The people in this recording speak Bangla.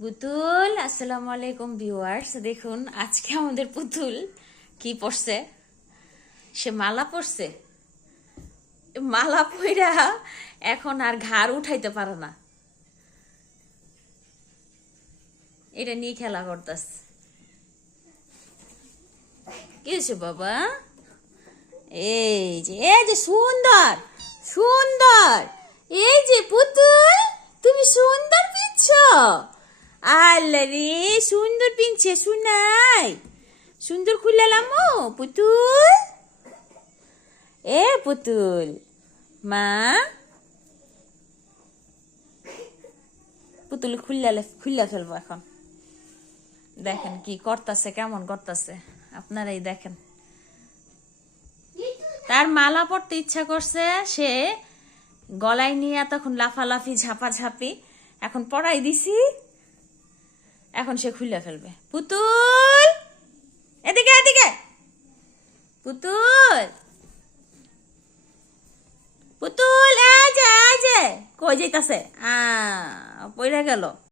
পুতুল, আসসালামু আলাইকুম ভিউয়ার্স। দেখুন আজকে আমাদের পুতুল কি পরছে, সে মালা পরছে। মালা পইরা এখন আর ঘাড় উঠাইতে পারে না, এটা নিয়ে খেলা করতেছে। কি হয়েছে বাবা? এই যে সুন্দর সুন্দর, এই যে পুতুল তুমি সুন্দর পিচ্ছ। আল্লাহ রে, সুন্দর পিনছে শুনাই, সুন্দর খুললাম পুতুল। এ পুতুল মা, পুতুল খুললা ফেলবো এখন। দেখেন কি করতেছে, কেমন করতেছে আপনারাই দেখেন। তার মালা পরতে ইচ্ছা করছে, সে গলায় নিয়ে তখন লাফালাফি ঝাপাঝাপি, এখন পরাই দিছি, এখন সে খুলে ফেলবে। পুতুল এদিকে এদিকে, পুতুল পুতুল এই যে কই যাইতাছে, পইরা গেল।